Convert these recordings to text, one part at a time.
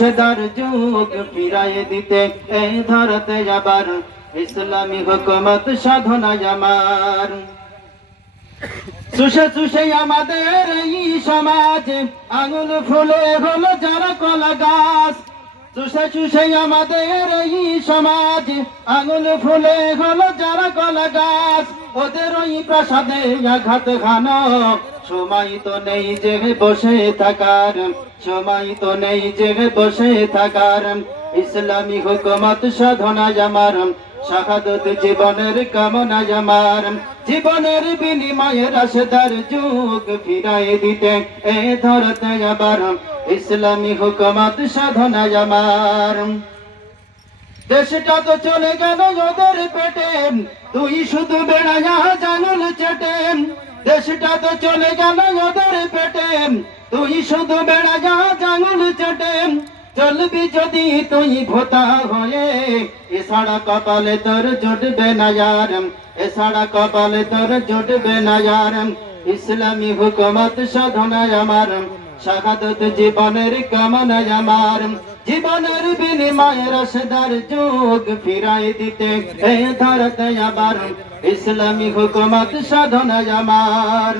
রসদার যুগ ফিরাই দিতে এই ধরতে যাবার ইসলামী হুকুমত সাধনা আমার। চুষে চুষে আমাদের এই সমাজ, আঙুল ফুলে হলো যারা কলা গাছ চুষে চুষে আমাদের এই সমাজ। আঙুল ফুলে হলো যারা কলা গাছ। ওদের ওই প্রাসাদে আঘাত খানো সময় তো নেই যে বসে থাকার। সময় তো নেই যে বসে থাকার। ইসলামী হুকুমত সাধনা আমার। শাহাদত জীবনের কামনা আমার। জীবনের বিনিময়ে রাশদার যুগ ফিরাই দিতে এ ধরতে আবার। ইসলামী হুকুমত সাধনা আমার। দেশটা তো চলে গেল ওদের পেটে। তুই শুধু বেড়াইয়া জানুল চেটে। দেশটা তো চলে গেল ওদের পেটে। তুই শুধু বেড়াইয়া জানুল চেটে। চলবি যদি তুই ভোতা হয়ে এছাড়া কপালে তোর জুটবে না ইয়ার। এছাড়া কপালে তোর জুটবে না ইয়ার। ইসলামী হুকুমত সাধনা আমার। শাহাদত জীবনের কামনা আমার। জীবনের বিনিময়ে রসদার যুগ ফিরাই দিতে এ ধরতে আবার ইসলামী হুকুমত সাধনা আমার।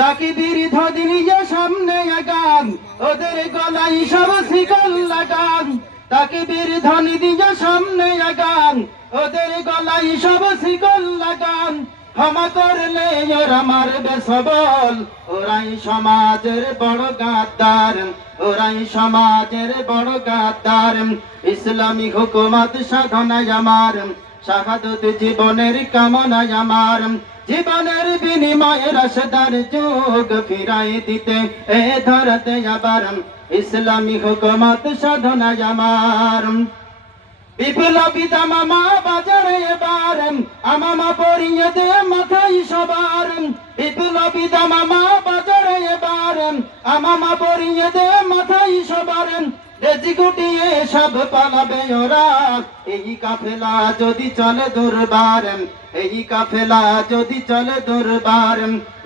তাকে বিরিধ দিয়ে সামনে আগান, ওদের গলায় সব শিকল লাগান। তাকে বিরিধ দিয়ে সামনে আগান, ওদের গলায় সব শিকল লাগান। ক্ষমা করলে ওরা মারবে সবল ওরাই সমাজের বড় গাদ্দার, ওরাই সমাজের বড় গাদ্দার। ইসলামী হুকুমত সাধনায় আমার, শাহাদত জীবনের কামনা আমার। জীবনের বিনিময়ে রসদার যোগ ফিরাই দিতে এ ধরতে আবার। ইসলামী হুকুমত সাধনা আমার। বিপ্লবী মামা বাজারে এবার আমামা পড়িয়ে দে মাথায় সবার। বিপ্লবী মামা বাজারে এবার আমামা পড়িয়ে দে মাথায় সবার। সব পালাবে ওরা। এই কাফেলা যদি চলে দুর্বার, এই কাফেলা যদি চলে দুর্বার,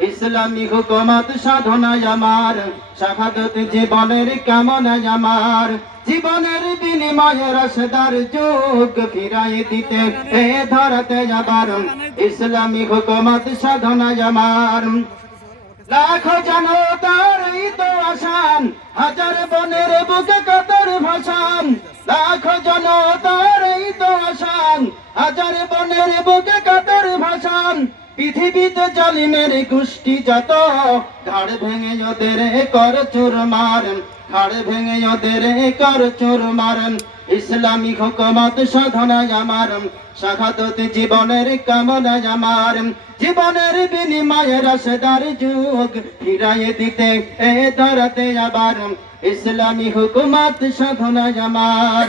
ইসলামী হুকুমত সাধনায় আমার, শাহাদত জীবনের কামনায় আমার। জীবনের বিনিময়ে রসদার যুগ ফিরাই দিতে এ ধরতে যাবার ইসলামী হুকুমত সাধনায় আমার। লাখো জানো তার এই তো আসান, হাজার বনের পৃথিবীতে জালিমের গোষ্ঠী যত, ঘাড় ভেঙে ওদের কর চোর মারেন ঘাড় ভেঙে ওদের কর চোর মারেন ইসলামী হুকুমত সাধনা আমার, শাহাদত জীবনের কামনা আমার। জীবনের বিনিময়ে রসদার যুগ ফিরাই দিতে এ ধরতে আবার ইসলামী হুকুমত সাধনায় আমার।